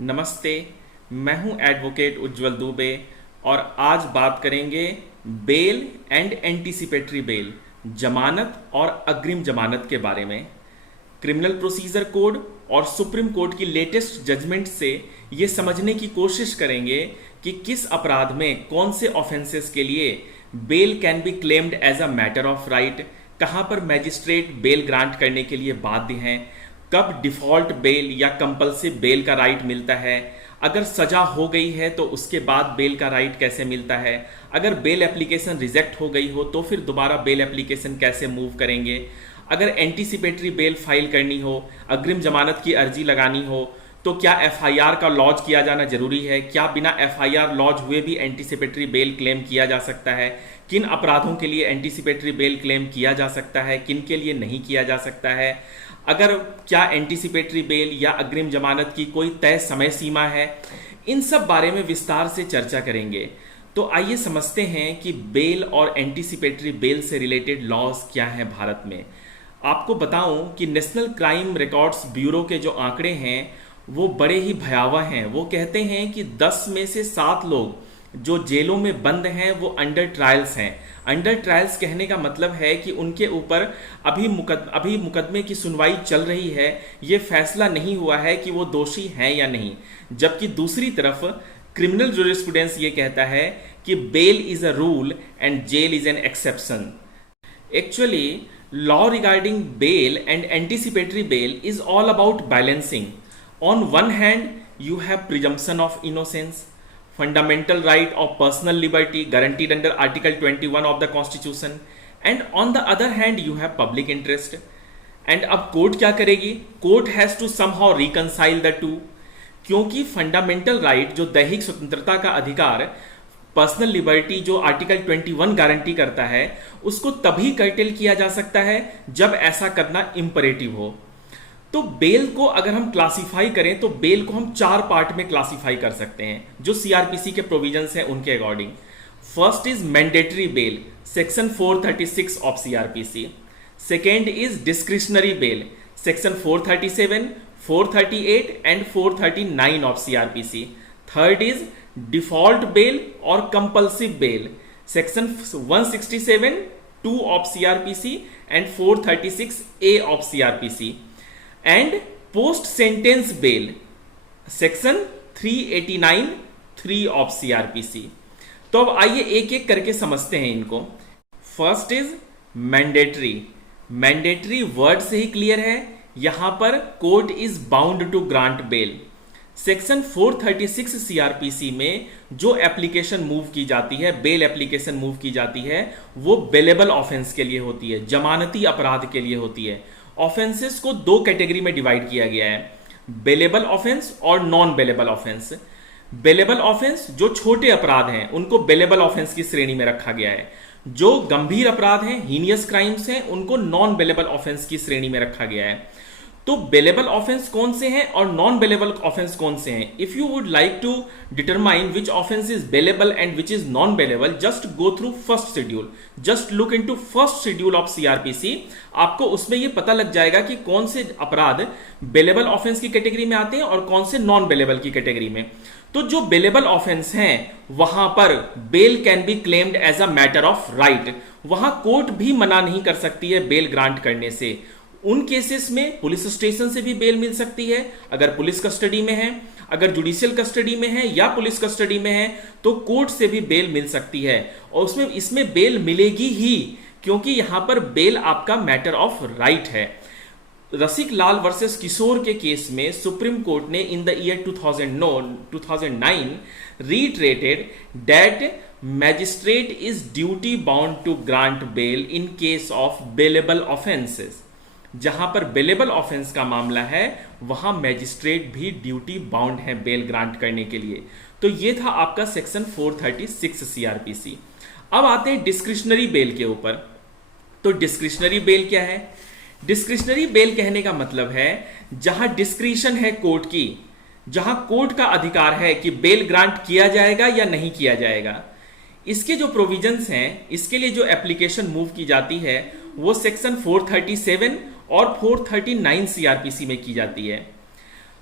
नमस्ते। मैं हूं एडवोकेट उज्जवल दुबे और आज बात करेंगे बेल एंड एंटीसिपेटरी बेल, जमानत और अग्रिम जमानत के बारे में। क्रिमिनल प्रोसीजर कोड और सुप्रीम कोर्ट की लेटेस्ट जजमेंट से ये समझने की कोशिश करेंगे कि किस अपराध में कौन से ऑफेंसेस के लिए bail can be claimed as a matter of right, कहां पर मैजिस्ट्रेट बेल ग्रांट करने के लिए बाध्य हैं, कब डिफॉल्ट बेल या कंपल्सिव बेल का राइट मिलता है, अगर सजा हो गई है तो उसके बाद बेल का राइट कैसे मिलता है, अगर बेल एप्लीकेशन रिजेक्ट हो गई हो तो फिर दोबारा बेल एप्लीकेशन कैसे मूव करेंगे, अगर एंटीसिपेटरी बेल फाइल करनी हो, अग्रिम जमानत की अर्जी लगानी हो तो क्या एफआईआर का लॉज किया जाना जरूरी है, क्या बिना एफआईआर लॉज हुए भी एंटीसिपेटरी बेल क्लेम किया जा सकता है, किन अपराधों के लिए एंटीसिपेटरी बेल क्लेम किया जा सकता है, किन के लिए नहीं किया जा सकता है, अगर क्या एंटीसिपेटरी बेल या अग्रिम जमानत की कोई तय समय सीमा है। इन सब बारे में विस्तार से चर्चा करेंगे। तो आइए समझते हैं कि बेल और एंटीसिपेटरी बेल से रिलेटेड लॉज क्या हैं भारत में। आपको बताऊं कि नेशनल क्राइम रिकॉर्ड्स ब्यूरो के जो आंकड़े हैं वो बड़े ही भयावह हैं। वो कहते हैं कि 10 में से 7 लोग जो जेलों में बंद हैं वो अंडर ट्रायल्स हैं। अंडर ट्रायल्स कहने का मतलब है कि उनके ऊपर अभी मुकदमे की सुनवाई चल रही है, ये फैसला नहीं हुआ है कि वो दोषी हैं या नहीं। जबकि दूसरी तरफ क्रिमिनल जूरिस्प्रूडेंस ये कहता है कि bail is a rule and jail is an exception. Actually, law regarding bail and anticipatory bail is all about balancing. On one hand, you have presumption of innocence, fundamental right of personal liberty guaranteed under Article 21 of the Constitution, and on the other hand, you have public interest. And अब court क्या करेगी? Court has to somehow reconcile the two, क्योंकि fundamental right जो दैहिक स्वतंत्रता का अधिकार, personal liberty जो आर्टिकल 21 गारंटी करता है, उसको तभी कर्टेल किया जा सकता है जब ऐसा करना इंपरेटिव हो। तो बेल को अगर हम क्लासिफाई करें तो बेल को हम 4 पार्ट में क्लासिफाई कर सकते हैं जो सीआरपीसी के प्रोविजंस हैं उनके according. First is mandatory bail, section 436 of CrPC. Second is discretionary bail, section 437, 438 and 439 of CrPC. Third is default bail और compulsive bail, section 167 2 of CrPC and 436 A of CrPC. And post sentence bail, section 389 3 of CrPC. तो अब आइए एक एक करके समझते हैं इनको। First is mandatory. Mandatory word से ही क्लियर है, यहां पर court is bound to grant bail. Section 436 CrPC में जो एप्लीकेशन मूव की जाती है, बेल एप्लीकेशन मूव की जाती है, वो बेलेबल ऑफेंस के लिए होती है, जमानती अपराध के लिए होती है। ऑफेंसेस को 2 कैटेगरी में डिवाइड किया गया है, बेलेबल ऑफेंस और non bailable offence. Bailable offence जो छोटे अपराध हैं उनको बेलेबल ऑफेंस की श्रेणी में रखा गया है, जो गंभीर अपराध हैं, हीनियस क्राइम्स हैं, उनको नॉन बेलेबल ऑफेंस की श्रेणी में रखा गया है। तो बेलेबल ऑफेंस कौन से हैं और नॉन बेलेबल ऑफेंस कौन से हैं? If you would like to determine which offence is bailable and which is non bailable, just go through first schedule, just look into first schedule of CrPC. आपको उसमें ये पता लग जाएगा कि कौन से अपराध बेलेबल ऑफेंस की कैटेगरी में आते हैं और कौन से नॉन बेलेबल की कैटेगरी में। तो जो बेलेबल ऑफेंस हैं वहां पर bail can be claimed as a matter of right, वहां कोर्ट भी मना नहीं कर सकती है बेल ग्रांट करने से। उन केसेस में पुलिस स्टेशन से भी बेल मिल सकती है, अगर पुलिस कस्टडी में है, अगर जुडिशियल कस्टडी में है या पुलिस कस्टडी में है तो कोर्ट से भी बेल मिल सकती है। और इसमें बेल मिलेगी ही, क्योंकि यहां पर बेल आपका मैटर ऑफ राइट है। रसिक लाल वर्सेस किशोर के केस में सुप्रीम कोर्ट ने in the year 2009 reiterated that magistrate is duty bound to grant bail in case of bailable offenses। जहां पर बेलेबल ऑफेंस का मामला है वहां मैजिस्ट्रेट भी ड्यूटी बाउंड है बेल ग्रांट करने के लिए। तो ये था आपका सेक्शन 436 सीआरपीसी। अब आते हैं डिस्क्रिशनरी बेल के ऊपर। तो डिस्क्रिशनरी बेल क्या है? डिस्क्रिशनरी बेल कहने का मतलब है जहां डिस्क्रिशन है कोर्ट की, जहां कोर्ट का अधिकार है कि बेल ग्रांट किया जाएगा या नहीं किया जाएगा। इसके जो प्रोविजंस हैं, इसके लिए जो एप्लीकेशन मूव की जाती है वो सेक्शन 437 और 439 सीआरपीसी में की जाती है।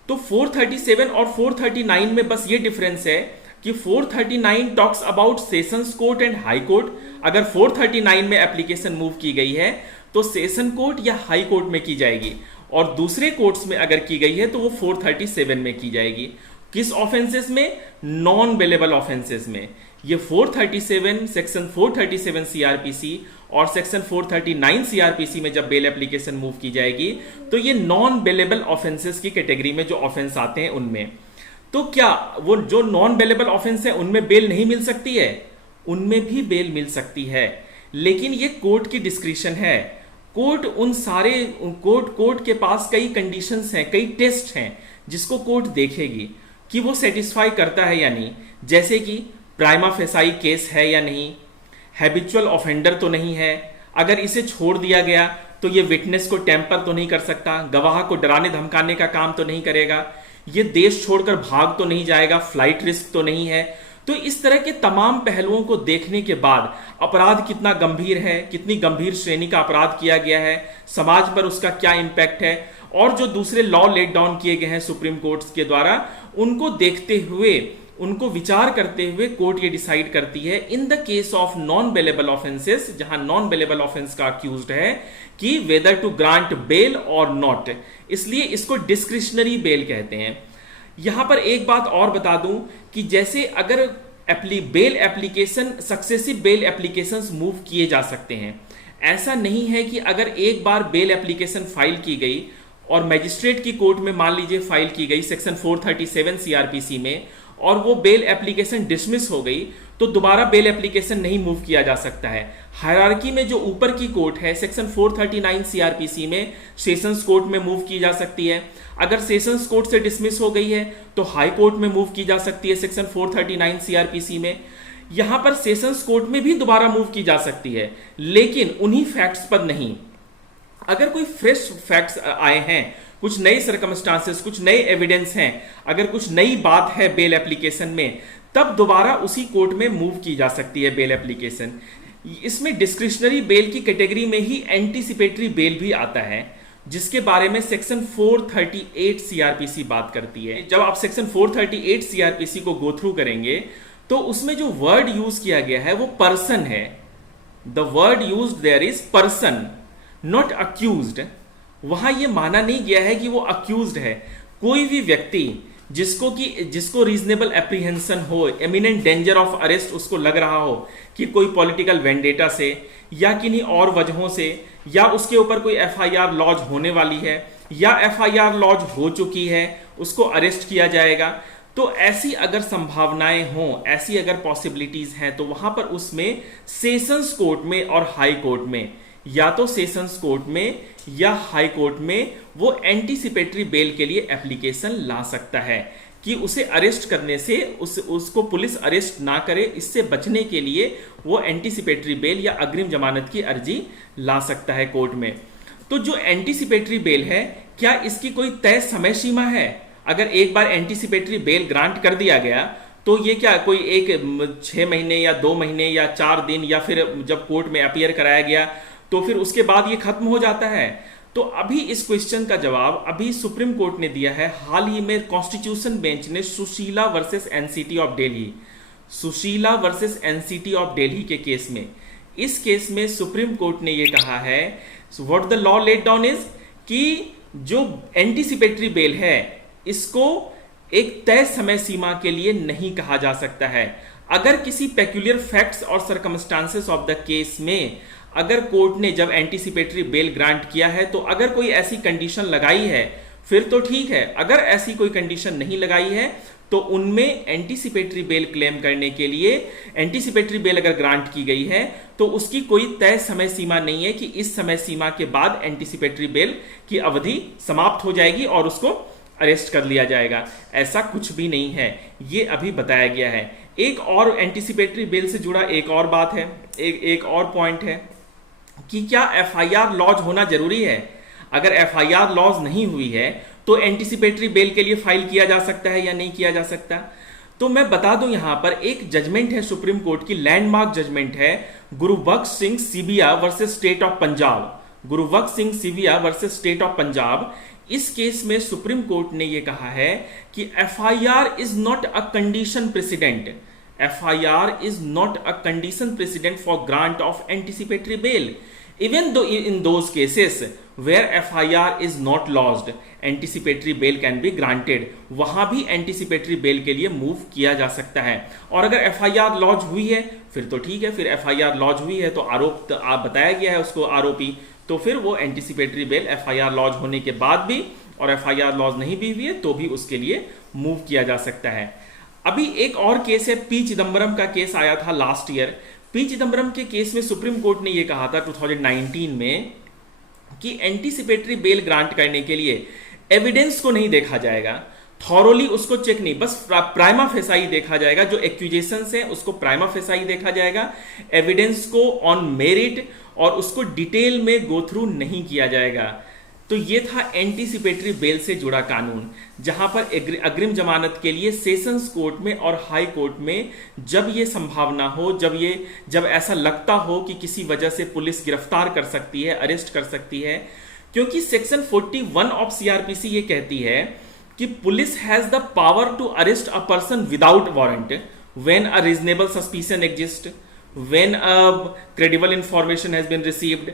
तो 437 और 439 में बस ये डिफरेंस है कि 439 talks about sessions court and high court. अगर 439 में एप्लीकेशन मूव की गई है तो सेशन कोर्ट या हाई कोर्ट में की जाएगी, और दूसरे कोर्ट्स में अगर की गई है तो वो 437 में की जाएगी। किस ऑफेंसेस में? नॉन बेलेबल ऑफेंसेस में। ये 437 सेक्शन 437 सीआरपीसी और सेक्शन 439 सीआरपीसी में जब बेल एप्लीकेशन मूव की जाएगी तो ये नॉन बेलेबल ऑफेंसेस की कैटेगरी में जो ऑफेंस आते हैं उनमें। तो क्या वो जो नॉन बेलेबल ऑफेंस है उनमें बेल नहीं मिल सकती है? उनमें भी बेल मिल सकती है, लेकिन ये कोर्ट की डिस्क्रिशन है। कोर्ट उन सारे कोर्ट के पास कई कंडीशंस हैं, कई टेस्ट हैं जिसको कोर्ट देखेगी कि वो सेटिस्फाई करता है या नहीं। जैसे कि प्राइमा फेसाई केस है या नहीं, हैबिचुअल ऑफेंडर तो नहीं है, अगर इसे छोड़ दिया गया तो ये विटनेस को टेम्पर तो नहीं कर सकता, गवाह को डराने धमकाने का काम तो नहीं करेगा, ये देश छोड़कर भाग तो नहीं जाएगा, फ्लाइट रिस्क तो नहीं है। तो इस तरह के तमाम पहलुओं को देखने के बाद अपराध कितना गंभीर है, कितनी गंभीर श्रेणी का अपराध किया गया है, समाज पर उसका क्या इंपैक्ट है, और जो दूसरे लॉ लेट डाउन किए गए हैं सुप्रीम कोर्ट्स के द्वारा, उनको देखते हुए, उनको विचार करते हुए कोर्ट ये डिसाइड करती है in the case of non bailable offences, जहां नॉन बेलेबल ऑफेंस का अक्यूज्ड है, कि वेदर टू ग्रांट बेल और नॉट। इसलिए इसको डिस्क्रिशनरी बेल कहते हैं। यहां पर एक बात और बता दूं कि जैसे अगर bail application, successive bail applications move किए जा सकते हैं। ऐसा नहीं है कि अगर एक बार बेल एप्लीकेशन फाइल की गई और मजिस्ट्रेट की कोर्ट में मान लीजिए फाइल की गई सेक्शन 437 सीआरपीसी में, और वो बेल एप्लीकेशन डिसमिस हो गई, तो दोबारा बेल एप्लीकेशन नहीं मूव किया जा सकता है। हायरार्की में जो ऊपर की कोर्ट है सेक्शन 439 सीआरपीसी में सेशंस कोर्ट में मूव की जा सकती है। अगर सेशंस कोर्ट से डिसमिस हो गई है तो हाई कोर्ट में मूव की जा सकती है सेक्शन 439 सीआरपीसी में। यहां पर सेशंस कोर्ट में भी दोबारा मूव की जा सकती है, लेकिन उन्हीं फैक्ट्स पर नहीं। अगर कोई फ्रेश फैक्ट्स आए हैं, कुछ नए सर्कमस्टांसेस, कुछ नए एविडेंस हैं, अगर कुछ नई बात है बेल एप्लीकेशन में, तब दोबारा उसी कोर्ट में मूव की जा सकती है बेल एप्लीकेशन। इसमें डिस्क्रिशनरी बेल की कैटेगरी में ही एंटीसिपेटरी बेल भी आता है, जिसके बारे में सेक्शन 438 सीआरपीसी बात करती है। जब आप सेक्शन 438 सीआरपीसी को गो थ्रू करेंगे तो उसमें जो वर्ड यूज किया गया है वो पर्सन है। The word used there is person, not accused. वहां यह माना नहीं गया है कि वो अक्यूज्ड है। कोई भी व्यक्ति जिसको रीजनेबल एप्रीहेंशन हो, एमिनेंट डेंजर ऑफ अरेस्ट उसको लग रहा हो कि कोई पॉलिटिकल वेंडेटा से या किन्हीं और वजहों से, या उसके ऊपर कोई एफआईआर लॉन्च होने वाली है या एफआईआर लॉन्च हो चुकी है, उसको अरेस्ट किया जाएगा, तो ऐसी अगर संभावनाएं हों, ऐसी अगर पॉसिबिलिटीज हैं, तो वहां पर उसमें सेशंस कोर्ट में और हाई कोर्ट में, या तो सेशंस कोर्ट में या हाई कोर्ट में, वो एंटीसिपेटरी बेल के लिए एप्लीकेशन ला सकता है कि उसे अरेस्ट करने से उसको पुलिस अरेस्ट ना करे। इससे बचने के लिए वो एंटीसिपेटरी बेल या अग्रिम जमानत की अर्जी ला सकता है कोर्ट में। तो जो एंटीसिपेटरी बेल है, क्या इसकी कोई तय समय सीमा है? अगर एक बार एंटीसिपेटरी बेल ग्रांट कर दिया गया तो ये क्या कोई एक 6 महीने या 2 महीने या 4 दिन, या फिर जब कोर्ट में अपीयर कराया गया तो फिर उसके बाद ये खत्म हो जाता है? तो अभी इस क्वेश्चन का जवाब अभी सुप्रीम कोर्ट ने दिया है। हाल ही में कॉन्स्टिट्यूशन बेंच ने Sushila versus NCT of Delhi, Sushila versus NCT of Delhi के केस में, इस केस में सुप्रीम कोर्ट ने ये कहा है, what the law laid down is, कि जो एंटीसिपेटरी बेल है इसको एक तय समय सीमा के लिए नहीं कहा जा सकता है। अगर किसी पेक्यूलियर फैक्ट्स और सर्कमस्टांसेस ऑफ द केस में अगर कोर्ट ने जब एंटीसिपेटरी बेल ग्रांट किया है तो अगर कोई ऐसी कंडीशन लगाई है फिर तो ठीक है। अगर ऐसी कोई कंडीशन नहीं लगाई है तो उनमें एंटीसिपेटरी बेल क्लेम करने के लिए, एंटीसिपेटरी बेल अगर ग्रांट की गई है तो उसकी कोई तय समय सीमा नहीं है कि इस समय सीमा के बाद एंटीसिपेटरी बेल की अवधि समाप्त हो जाएगी और उसको अरेस्ट कर लिया जाएगा। ऐसा कुछ भी नहीं है, ये अभी बताया गया है। एक और एंटीसिपेटरी बेल से जुड़ा एक और बात है, एक और पॉइंट है कि क्या एफआईआर लॉन्च होना जरूरी है? अगर एफआईआर लॉन्च नहीं हुई है तो एंटीसिपेटरी बेल के लिए फाइल किया जा सकता है या नहीं किया जा सकता? तो मैं बता दूं, यहां पर एक जजमेंट है सुप्रीम कोर्ट की, लैंडमार्क जजमेंट है, Gurbaksh Singh Sibia versus state of Punjab, Gurbaksh Singh Sibia versus state of Punjab. इस केस में सुप्रीम कोर्ट ने यह कहा है कि FIR is not a condition president, FIR is not a condition president for grant of anticipatory bail, even though in those cases where FIR is not lodged anticipatory bail can be granted, वहां भी anticipatory bail के लिए move किया जा सकता है। और अगर FIR लॉज हुई है फिर तो ठीक है, फिर FIR लॉज हुई है तो आरोप आप बताया गया है उसको आरोपी, तो फिर वो एंटीसिपेटरी बेल FIR लॉज होने के बाद भी और FIR लॉज नहीं भी हुई है तो भी उसके लिए मूव किया जा सकता है। अभी एक और केस है, पी चिदम्बरम का केस आया था लास्ट ईयर। पी चिदम्बरम के केस में सुप्रीम कोर्ट ने यह कहा था 2019 में कि एंटीसिपेटरी बेल ग्रांट करने के लिए एविडेंस को नहीं देखा जाएगा, थॉरोली उसको चेक नहीं, बस प्राइमा फेसाई देखा जाएगा, जो एक्यूजेशंस है उसको प्राइमा फेसाई देखा जाएगा, एविडेंस को ऑन मेरिट और उसको डिटेल में गो थ्रू नहीं किया जाएगा। तो ये था एंटीसिपेटरी बेल से जुड़ा कानून, जहां पर अग्रिम जमानत के लिए सेशंस कोर्ट में और हाई कोर्ट में जब ये संभावना हो, जब ऐसा लगता हो कि किसी वजह से पुलिस गिरफ्तार कर सकती है, अरेस्ट कर सकती है, क्योंकि सेक्शन 41 ऑफ सीआरपीसी ये कहती है कि police has the power to arrest a person without warrant when a reasonable suspicion exist, when a credible information has been received.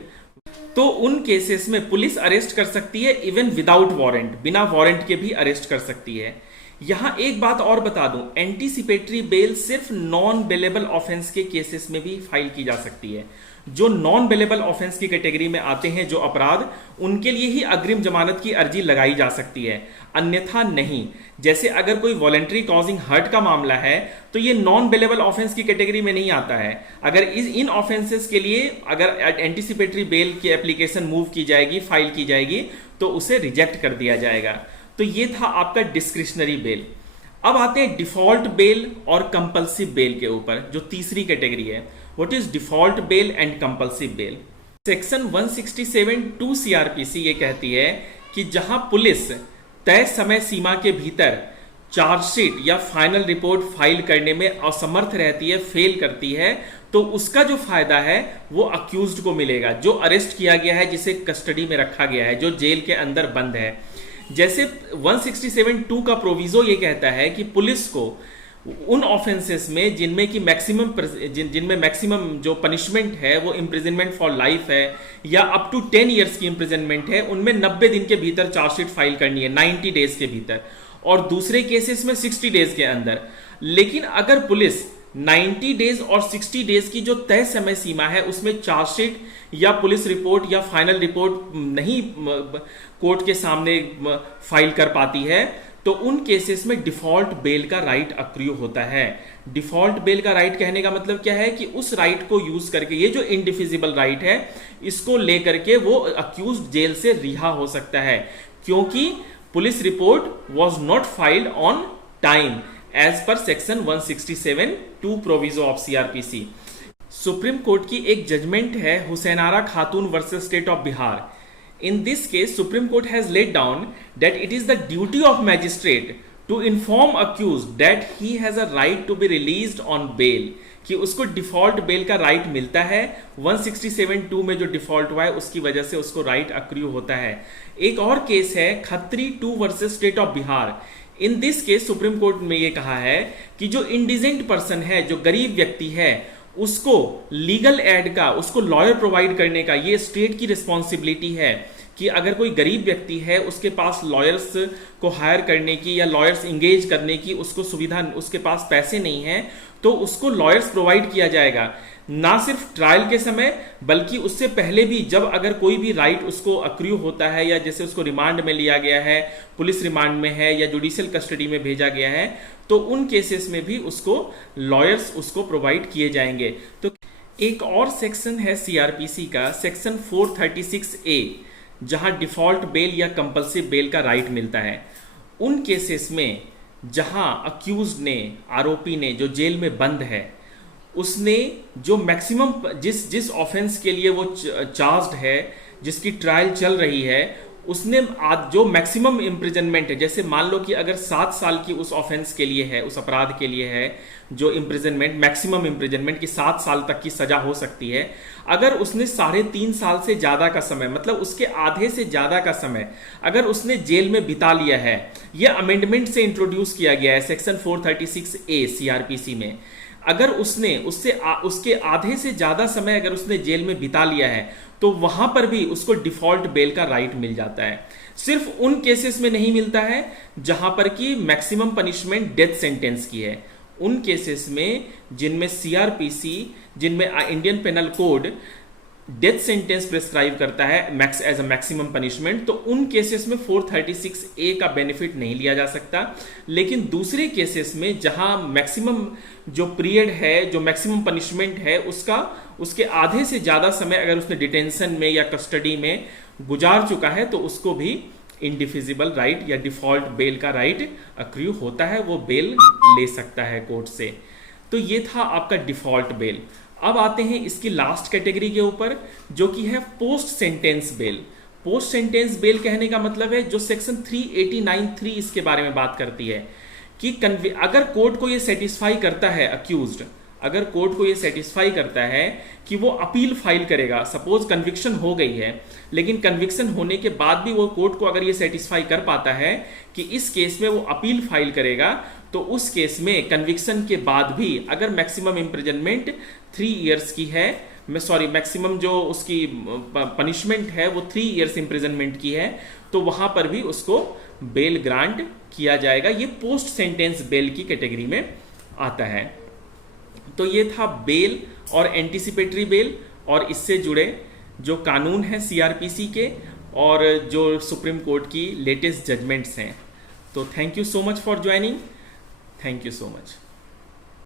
तो उन केसेस में पुलिस अरेस्ट कर सकती है इवन विदाउट वारंट, बिना वारंट के भी अरेस्ट कर सकती है। यहां एक बात और बता दूं, एंटीसिपेटरी बेल सिर्फ नॉन बेलेबल ऑफेंस के केसेस में भी फाइल की जा सकती है। जो नॉन बेलेबल ऑफेंस की कैटेगरी में आते हैं जो अपराध, उनके लिए ही अग्रिम जमानत की अर्जी लगाई जा सकती है, अन्यथा नहीं। जैसे अगर कोई वॉलेंट्री कॉजिंग हर्ट का मामला है तो ये नॉन बेलेबल ऑफेंस की कैटेगरी में नहीं आता है। अगर इन ऑफेंसेस के लिए अगर एंटीसिपेटरी बेल की एप्लीकेशन मूव की जाएगी, फाइल की जाएगी, तो उसे रिजेक्ट कर दिया जाएगा। तो ये था आपका डिस्क्रिशनरी बेल। अब आते हैं डिफॉल्ट बेल और कंपल्सिव बेल के ऊपर, जो तीसरी कैटेगरी है। What is default bail and compulsive bail? Section 167(2) CrPC ये कहती है कि जहां पुलिस तय समय सीमा के भीतर चार्जशीट या फाइनल रिपोर्ट फाइल करने में असमर्थ रहती है, फेल करती है, तो उसका जो फायदा है वो अक्यूज्ड को मिलेगा, जो अरेस्ट किया गया है, जिसे कस्टडी में रखा गया है, जो जेल के अंदर बंद है। जैसे 167(2) का प्रोविजो ये कहता है कि पुलिस को उन ऑफेंसेस में जिनमें मैक्सिमम जो पनिशमेंट है वो इम्प्रिजनमेंट फॉर लाइफ है या अप टू 10 ईयर्स की इम्प्रिजनमेंट है, उनमें 90 दिन के भीतर चार्जशीट फाइल करनी है, 90 डेज के भीतर, और दूसरे केसेस में 60 डेज के अंदर। लेकिन अगर पुलिस 90 डेज और 60 डेज की जो तय समय सीमा है उसमें चार्जशीट या पुलिस रिपोर्ट या फाइनल रिपोर्ट नहीं कोर्ट के सामने फाइल कर पाती है, तो उन केसेस में डिफॉल्ट बेल का राइट अक्रू होता है। डिफॉल्ट बेल का राइट कहने का मतलब क्या है कि उस राइट को यूज करके, ये जो इंडिफिजिबल राइट है, इसको लेकर के वो अक्यूज्ड जेल से रिहा हो सकता है, क्योंकि police report was not filed on time as per section 167(2) proviso of CrPC. Supreme court की एक जजमेंट है Hussainara Khatoon versus state of Bihar. In this case, Supreme Court has laid down that it is the duty of magistrate to inform accused that he has a right to be released on bail, कि उसको default bell का right मिलता है। 167(2) में जो default हुआ है उसकी वजह से उसको राइट अक्रू होता है। एक और केस है Khatri 2 versus state of Bihar. In this case supreme court में ये कहा है कि जो इंडिजेंट पर्सन है, जो गरीब व्यक्ति है, उसको लीगल एड का, उसको लॉयर प्रोवाइड करने का ये स्टेट की रिस्पॉन्सिबिलिटी है कि अगर कोई गरीब व्यक्ति है, उसके पास लॉयर्स को हायर करने की या लॉयर्स इंगेज करने की उसको सुविधा, उसके पास पैसे नहीं है, तो उसको लॉयर्स प्रोवाइड किया जाएगा, ना सिर्फ ट्रायल के समय बल्कि उससे पहले भी, जब अगर कोई भी राइट उसको अक्रू होता है या जैसे उसको रिमांड में लिया गया है, पुलिस रिमांड में है या जुडिशियल कस्टडी में भेजा गया है, तो उन केसेस में भी उसको लॉयर्स उसको प्रोवाइड किए जाएंगे। तो एक और सेक्शन है सीआरपीसी का, सेक्शन 436A, जहां डिफॉल्ट बेल या कंपल्सिव बेल का राइट मिलता है। उन केसेस में जहां अक्यूज्ड ने, आरोपी ने, जो जेल में बंद है, उसने जो मैक्सिमम जिस ऑफेंस के लिए वो चार्ज्ड है, जिसकी ट्रायल चल रही है, उसने जो मैक्सिमम इम्प्रिजनमेंट है, जैसे मान लो कि अगर 7 साल की उस ऑफेंस के लिए है, उस अपराध के लिए है, जो इम्प्रिजनमेंट मैक्सिमम इम्प्रिजनमेंट की 7 साल तक की सजा हो सकती है, अगर उसने 3.5 साल से ज्यादा का समय, मतलब उसके आधे से ज्यादा का समय अगर उसने जेल में बिता लिया है, यह अमेंडमेंट से इंट्रोड्यूस किया गया है सेक्शन 436A सीआरपीसी में, अगर उसने उसके आधे से ज्यादा समय अगर उसने जेल में बिता लिया है, तो वहां पर भी उसको डिफॉल्ट बेल का राइट मिल जाता है। सिर्फ उन केसेस में नहीं मिलता है जहां पर कि मैक्सिमम पनिशमेंट डेथ सेंटेंस की है। उन केसेस में जिनमें सीआरपीसी, जिनमें Indian penal code death sentence prescribe करता है max as a maximum punishment, तो उन केसेस में 436A का बेनिफिट नहीं लिया जा सकता। लेकिन दूसरे केसेस में जहां मैक्सिमम जो पीरियड है, जो मैक्सिमम पनिशमेंट है, उसके आधे से ज्यादा समय अगर उसने डिटेंशन में या कस्टडी में गुजार चुका है, तो उसको भी इंडिफिजिबल राइट या डिफॉल्ट बेल का राइट अक्रू होता है, वो बेल ले सकता है कोर्ट से। तो ये था आपका डिफॉल्ट बेल। अब आते हैं इसकी लास्ट कैटेगरी के ऊपर, जो कि है post sentence bail. Post sentence bail कहने का मतलब है जो सेक्शन 389(3) इसके बारे में बात करती है कि अगर कोर्ट को ये सेटिस्फाई करता है, अक्यूज्ड अगर कोर्ट को ये सेटिस्फाई करता है कि वो अपील फाइल करेगा, सपोज कन्विक्शन हो गई है, लेकिन कन्विक्शन होने के बाद भी वो कोर्ट को अगर ये सेटिस्फाई कर पाता है कि इस केस में वो अपील फाइल करेगा, तो उस केस में कन्विक्शन के बाद भी अगर मैक्सिमम इम्प्रिजनमेंट 3 इयर्स की है, मैक्सिमम जो उसकी पनिशमेंट है वो 3 इयर्स इम्प्रिजनमेंट की है, तो वहां पर भी उसको बेल ग्रांट किया जाएगा। ये पोस्ट सेंटेंस बेल की कैटेगरी में आता है। तो ये था बेल और एंटीसिपेटरी बेल और इससे जुड़े जो कानून है सीआरपीसी के और जो सुप्रीम कोर्ट की लेटेस्ट जजमेंट्स हैं। तो thank you so much for joining. Thank you so much.